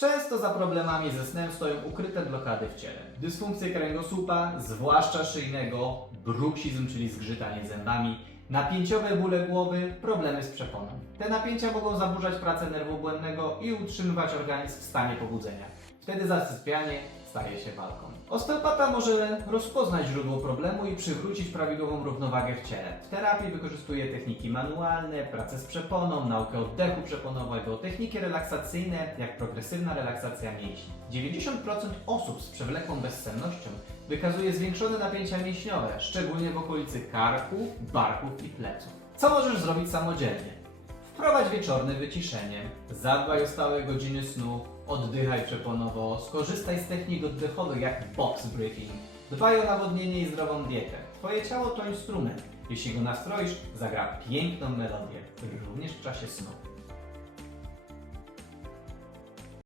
Często za problemami ze snem stoją ukryte blokady w ciele. Dysfunkcje kręgosłupa, zwłaszcza szyjnego, bruksizm, czyli zgrzytanie zębami, napięciowe bóle głowy, problemy z przeponą. Te napięcia mogą zaburzać pracę nerwu błędnego i utrzymywać organizm w stanie pobudzenia. Wtedy zasypianie staje się walką. Osteopata może rozpoznać źródło problemu i przywrócić prawidłową równowagę w ciele. W terapii wykorzystuje techniki manualne, pracę z przeponą, naukę oddechu przeponowego, techniki relaksacyjne, jak progresywna relaksacja mięśni. 90% osób z przewlekłą bezsennością wykazuje zwiększone napięcia mięśniowe, szczególnie w okolicy karku, barków i pleców. Co możesz zrobić samodzielnie? Wprowadź wieczorne wyciszenie, zadbaj o stałe godziny snu, oddychaj przeponowo, skorzystaj z technik oddechowych jak box breathing, dbaj o nawodnienie i zdrową dietę. Twoje ciało to instrument. Jeśli go nastroisz, zagra piękną melodię, również w czasie snu.